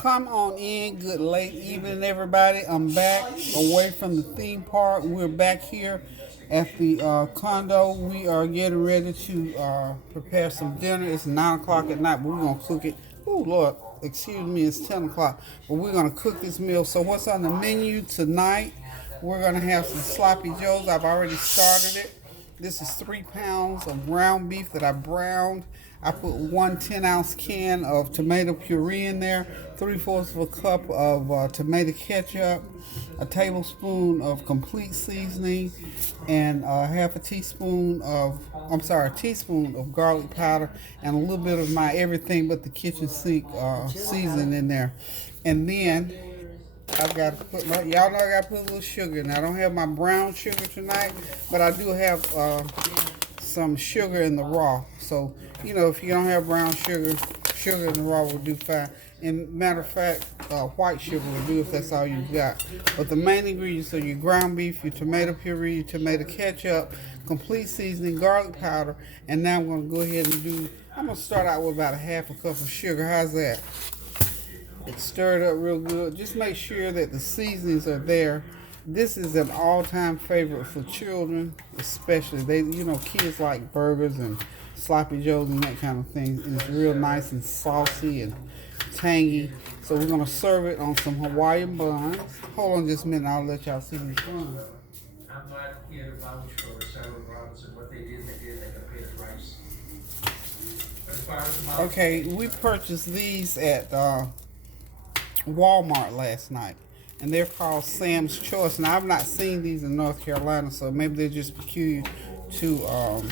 Come on in. Good late evening, everybody. I'm back away from the theme park. We're back here at the condo. We are getting ready to prepare some dinner. It's 9 o'clock at night, but we're going to cook it. Oh, Lord, excuse me, it's 10 o'clock. But we're going to cook this meal. So what's on the menu tonight? We're going to have some sloppy joes. I've already started it. This is 3 pounds of ground beef that I browned. I put 1 10-ounce can of tomato puree in there, 3/4 of a cup of tomato ketchup, a tablespoon of complete seasoning, and a teaspoon of garlic powder, and a little bit of my everything but the kitchen sink seasoning in there. And then I've got to put y'all know I got to put a little sugar in there. I don't have my brown sugar tonight, but I do have some sugar in the raw. So, you know, if you don't have brown sugar, sugar in the raw will do fine. And matter of fact, white sugar will do if that's all you've got. But the main ingredients are your ground beef, your tomato puree, your tomato ketchup, complete seasoning, garlic powder, and now I'm going to go ahead and I'm going to start out with about a half a cup of sugar. How's that? It's stirred up real good. Just make sure that the seasonings are there. This is an all-time favorite for children, especially. Kids like burgers and sloppy joes and that kind of thing. And it's real nice and saucy and tangy. So we're going to serve it on some Hawaiian buns. Hold on just a minute. I'll let y'all see these buns. I'm not here to vouch for Sarah Robinson. What they did, they compared price. As far as okay, we purchased these at Walmart last night. And they're called Sam's Choice. Now, I've not seen these in North Carolina, so maybe they're just peculiar to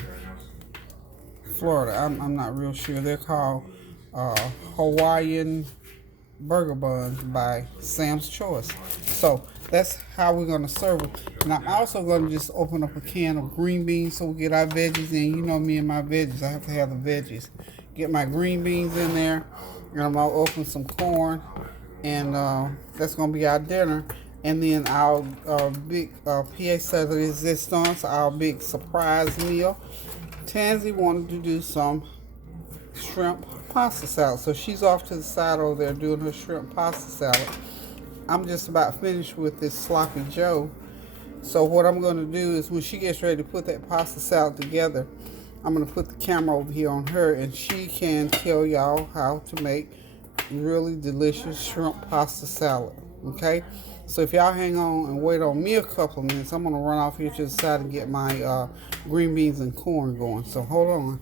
Florida. I'm not real sure. They're called Hawaiian Burger Buns by Sam's Choice. So that's how we're going to serve them. And I'm also going to just open up a can of green beans so we get our veggies in. You know me and my veggies. I have to have the veggies. Get my green beans in there. And I'm going to open some corn. And that's going to be our dinner. And then our big pièce de résistance, our big surprise meal. Tansey wanted to do some shrimp pasta salad. So she's off to the side over there doing her shrimp pasta salad. I'm just about finished with this sloppy joe. So what I'm going to do is when she gets ready to put that pasta salad together, I'm going to put the camera over here on her and she can tell y'all how to make really delicious shrimp pasta salad. Okay, so if y'all hang on and wait on me a couple of minutes, I'm gonna run off here to the side and get my green beans and corn going. So hold on.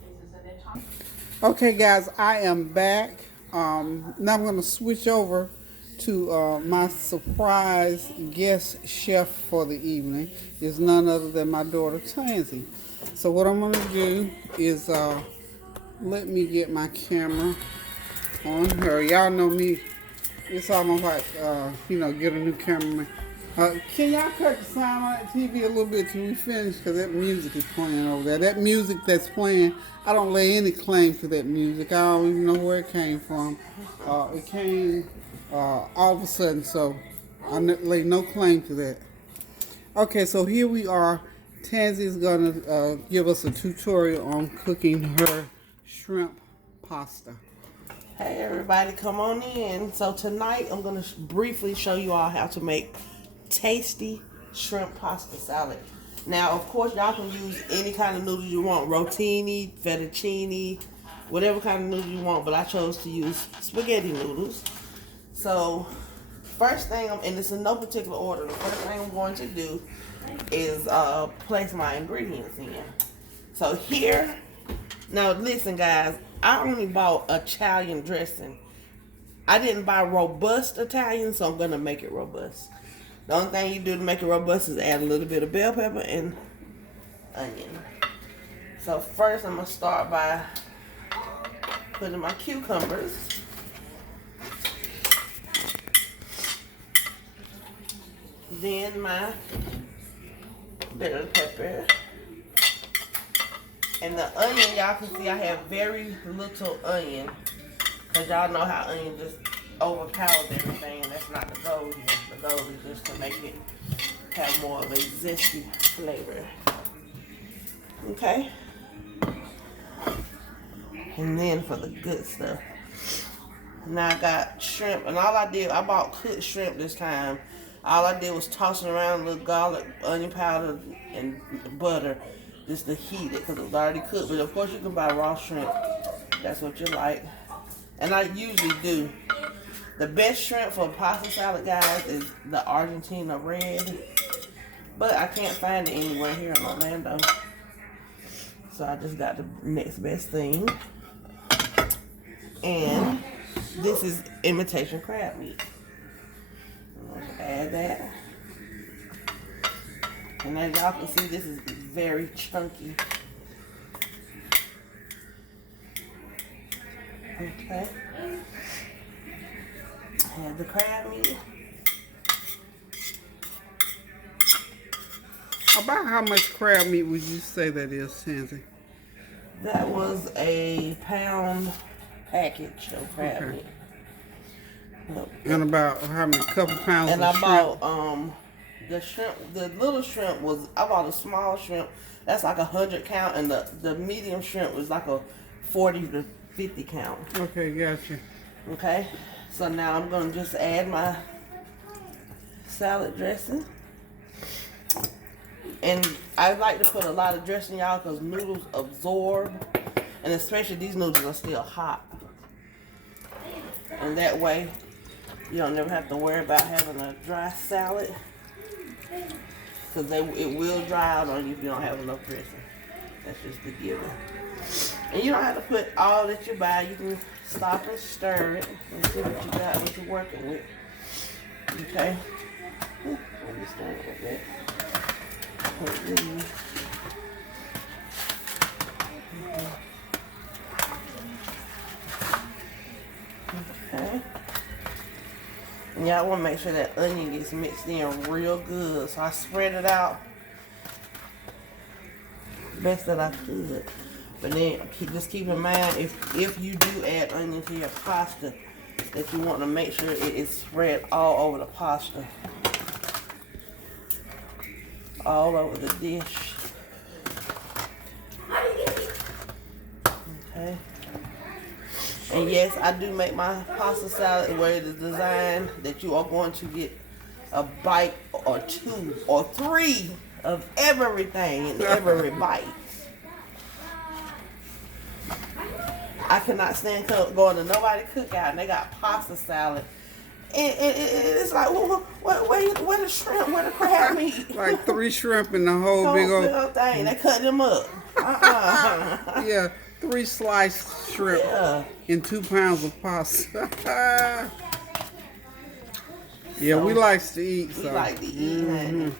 Okay, guys, I am back. Now I'm gonna switch over to my surprise guest chef for the evening. Is none other than my daughter Tansey. So what I'm gonna do is let me get my camera on her. Y'all know me. It's almost like, get a new cameraman. Can y'all cut the sound on that TV a little bit till we finish? Because that music is playing over there. That music that's playing, I don't lay any claim to that music. I don't even know where it came from. It came all of a sudden, so I lay no claim to that. Okay, so here we are. Tansey is going to give us a tutorial on cooking her shrimp pasta. Hey everybody, come on in. So tonight I'm going to briefly show you all how to make tasty shrimp pasta salad. Now, of course, y'all can use any kind of noodles you want. Rotini, fettuccine, whatever kind of noodles you want. But I chose to use spaghetti noodles. So, first thing, and it's in no particular order. The first thing I'm going to do is place my ingredients in. So here, now listen guys, I only bought Italian dressing. I didn't buy robust Italian, so I'm going to make it robust. The only thing you do to make it robust is add a little bit of bell pepper and onion. So first I'm going to start by putting my cucumbers. Then my bell pepper. And the onion, y'all can see I have very little onion. Because y'all know how onion just overpowers everything. And that's not the goal here. The goal is just to make it have more of a zesty flavor. Okay? And then for the good stuff, Now I got shrimp, and all I did, I bought cooked shrimp this time. All I did was tossing around a little garlic, onion powder, and butter just to heat it because it was already cooked. But of course you can buy raw shrimp. That's what you like. And I usually do. The best shrimp for pasta salad, guys, is the Argentina red. But I can't find it anywhere here in Orlando. So I just got the next best thing. And this is imitation crab meat. I'm going to add that. And as y'all can see, this is very chunky. Okay. Add the crab meat. About how much crab meat would you say that is, Tansey? That was a pound package of crab meat. Yep. And about how many couple pounds And of I shrimp? bought the shrimp. The little shrimp was, I bought a small shrimp. That's like 100 count, and the medium shrimp was like a 40 to 50 count. Okay, gotcha. Okay, so now I'm gonna just add my salad dressing. And I like to put a lot of dressing, y'all, because noodles absorb, and especially these noodles are still hot. And that way, you don't never have to worry about having a dry salad, because it will dry out on you if you don't have enough dressing. That's just the given. And you don't have to put all that you buy. You can stop and stir it and see what you got, what you're working with. Okay. Let me stir it with that. Okay. And y'all want to make sure that onion gets mixed in real good. So I spread it out best that I could. But then just keep in mind, if you do add onion to your pasta, that you want to make sure it is spread all over the pasta. All over the dish. Okay. And yes, I do make my pasta salad where it is designed that you are going to get a bite or two or three of everything in every bite. I cannot stand going to nobody cookout and they got pasta salad. And it's like, where the shrimp, where the crab meat? Like 3 shrimp in the whole big old thing. They cut them up. Yeah, 3 sliced shrimp in 2 pounds of pasta. Yeah, we likes to eat. So. We like to eat, honey.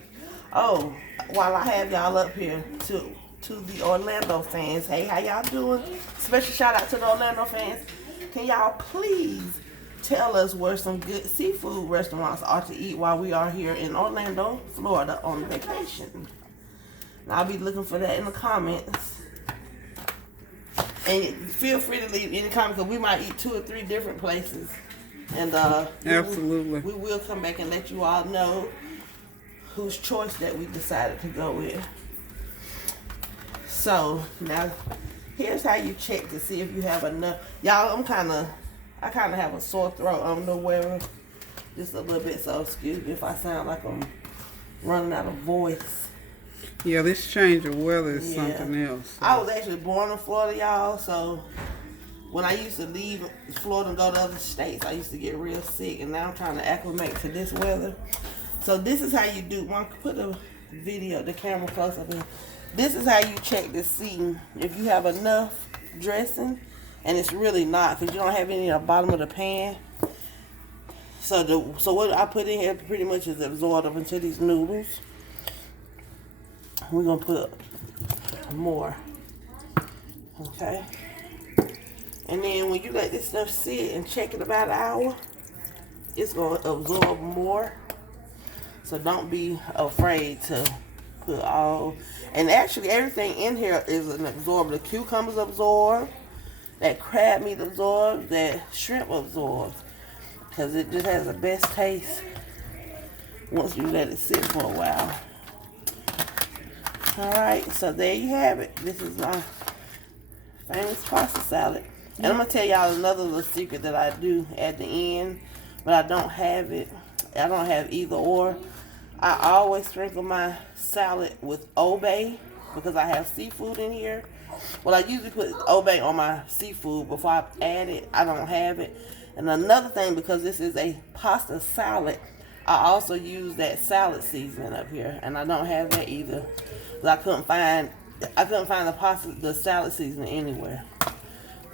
Oh, while I have y'all up here to the Orlando fans, hey, how y'all doing? Special shout out to the Orlando fans. Can y'all please tell us where some good seafood restaurants are to eat while we are here in Orlando, Florida on vacation? And I'll be looking for that in the comments. And feel free to leave any comments because we might eat 2 or 3 different places. And absolutely, we will come back and let you all know whose choice that we decided to go with. So now here's how you check to see if you have enough. Y'all, I kind of have a sore throat. I don't know where, just a little bit. So excuse me if I sound like I'm running out of voice. Yeah, this change of weather is something else. So. I was actually born in Florida, y'all. So when I used to leave Florida and go to other states, I used to get real sick. And now I'm trying to acclimate to this weather. So this is how you do. Put the video, the camera close up here. This is how you check to see if you have enough dressing, and it's really not because you don't have any at the bottom of the pan. So what I put in here pretty much is absorbed up into these noodles. We're gonna put more, okay? And then when you let this stuff sit and check it about an hour, it's gonna absorb more. So don't be afraid to put all. And actually, everything in here is an absorber. The cucumbers absorb, that crab meat absorbs, that shrimp absorbs, because it just has the best taste once you let it sit for a while. All right, so there you have it. This is my famous pasta salad. And I'm gonna tell y'all another little secret that I do at the end, but I don't have it. I don't have either or. I always sprinkle my salad with Old Bay because I have seafood in here. Well, I usually put Old Bay on my seafood before I add it. I don't have it. And another thing, because this is a pasta salad, I also use that salad seasoning up here, and I don't have that either. I couldn't find the salad seasoning anywhere,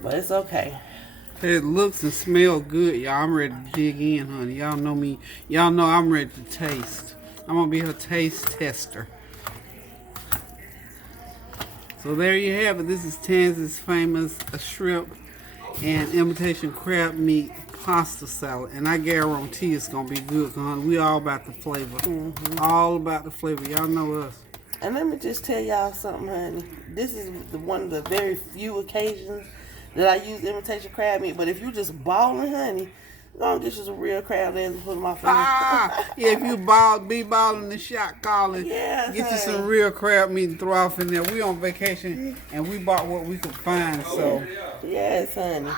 but it's okay. It looks and smells good, y'all. I'm ready to dig in, honey. Y'all know me. Y'all know I'm ready to taste. I'm gonna be her taste tester. So there you have it. This is Tansey's famous shrimp and imitation crab meat pasta salad, and I guarantee it's gonna be good, honey. We all about the flavor. All about the flavor. Y'all know us. And let me just tell y'all something, honey. This is one of the very few occasions that I use imitation crab meat. But if you just balling, honey, you're gonna get you some real crab legs and put them off. Yeah, if you be balling the shot calling, yes, get you some real crab meat and throw off in there. We on vacation and we bought what we could find, so. Yes, honey.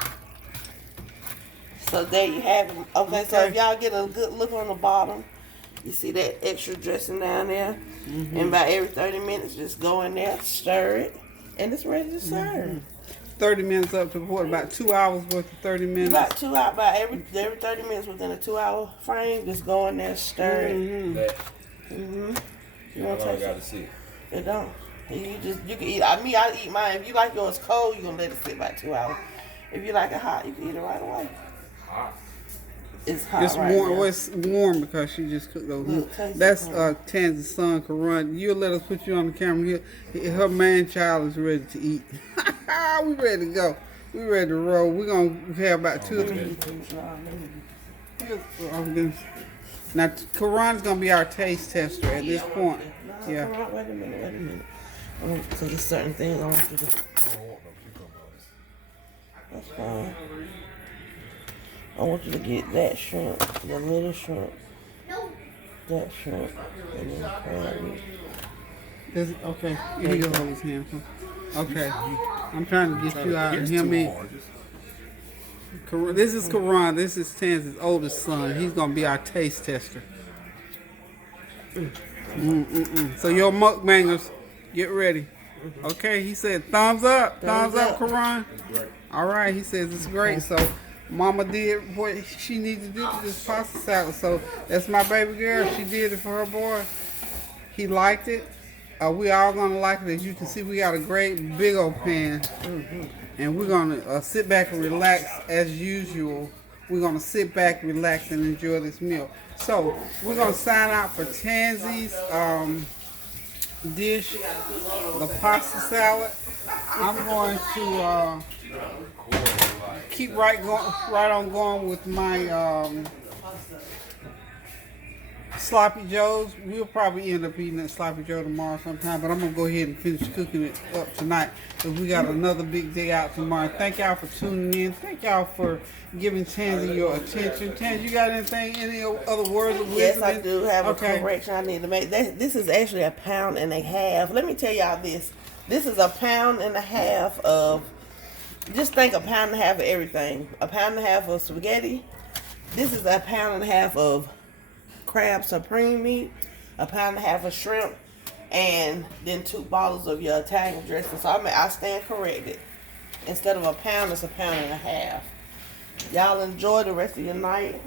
So there you have it. Okay, so if y'all get a good look on the bottom, you see that extra dressing down there? And about every 30 minutes, just go in there, stir it, and it's ready to serve. 30 minutes up to what, about 2 hours worth of 30 minutes? About 2 hours, about every 30 minutes within a 2 hour frame, just go in there, stir it. You want to taste it? See. It don't. You can eat. I eat mine. If you like yours cold, you're gonna let it sit about 2 hours. If you like it hot, you can eat it right away. Hot. It's hot. It's right warm. now. Well, it's warm because she just cooked those. Taste That's it. Tansey's son, Karan. You'll let us put you on the camera. Her man child is ready to eat. We ready to go. We ready to roll. We're gonna have about 2 or 3. Now, Karan's gonna be our taste tester at this point. Yeah. Wait a minute. Because there's certain things I want you to. That's fine. I want you to get that shrimp, the little shrimp, that shrimp, and then crab meat. Okay, here you go, hold his hand. Okay, I'm trying to get you out and him in. This is Karan. This is Tansey's oldest son. He's gonna be our taste tester. So your mukbangers, get ready. Okay, he said thumbs up, thumbs up, Karan. All right, he says it's great. So Mama did what she needed to do to this pasta salad. So that's my baby girl. She did it for her boy. He liked it. We all gonna like it. As you can see, we got a great big old pan, and we're gonna sit back and relax as usual. We're gonna sit back, relax, and enjoy this meal. So we're gonna sign out for Tansey's dish, the pasta salad. I'm going to keep right on going with my sloppy joes. We'll probably end up eating that sloppy joe tomorrow sometime, but I'm gonna go ahead and finish cooking it up tonight because we got another big day out tomorrow. Thank y'all for tuning in. Thank y'all for giving Tansey your attention. Tansey, you got any other words of wisdom? Yes, I do have a correction I need to make. This is actually 1.5 pounds. Let me tell y'all this. This is 1.5 pounds of, just think 1.5 pounds of everything. 1.5 pounds of spaghetti. This is 1.5 pounds of crab supreme meat, 1.5 pounds of shrimp, and then 2 bottles of your Italian dressing. So I stand corrected. Instead of 1 pound, it's 1.5 pounds. Y'all enjoy the rest of your night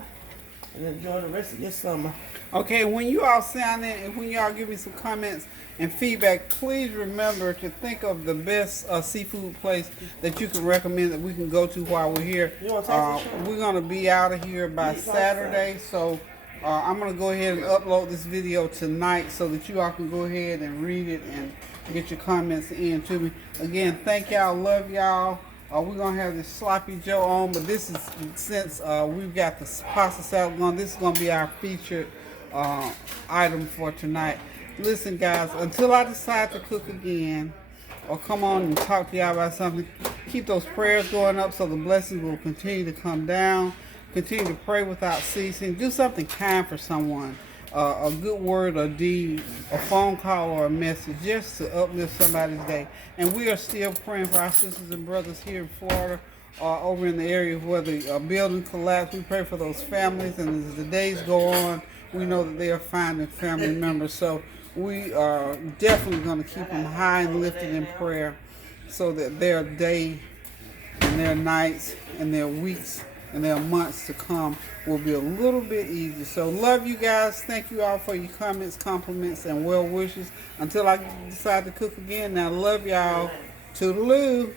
and enjoy the rest of your summer. Okay, when you all sound in and when y'all give me some comments and feedback, please remember to think of the best seafood place that you can recommend that we can go to while we're here. You want to taste the shrimp? We're going to be out of here by Saturday, so I'm going to go ahead and upload this video tonight so that you all can go ahead and read it and get your comments in to me. Again, thank y'all. Love y'all. We're going to have this sloppy joe on, but this is, since we've got the pasta salad going, this is going to be our featured item for tonight. Listen, guys, until I decide to cook again or come on and talk to y'all about something, keep those prayers going up so the blessings will continue to come down. Continue to pray without ceasing. Do something kind for someone. A good word, a deed, a phone call, or a message just to uplift somebody's day. And we are still praying for our sisters and brothers here in Florida over in the area where the building collapsed. We pray for those families, and as the days go on, we know that they are finding family members. So we are definitely going to keep them high and lifted in prayer, so that their day and their nights and their weeks and their months to come will be a little bit easier. So love you guys. Thank you all for your comments, compliments, and well wishes. Until I decide to cook again, now love y'all. Toodaloo.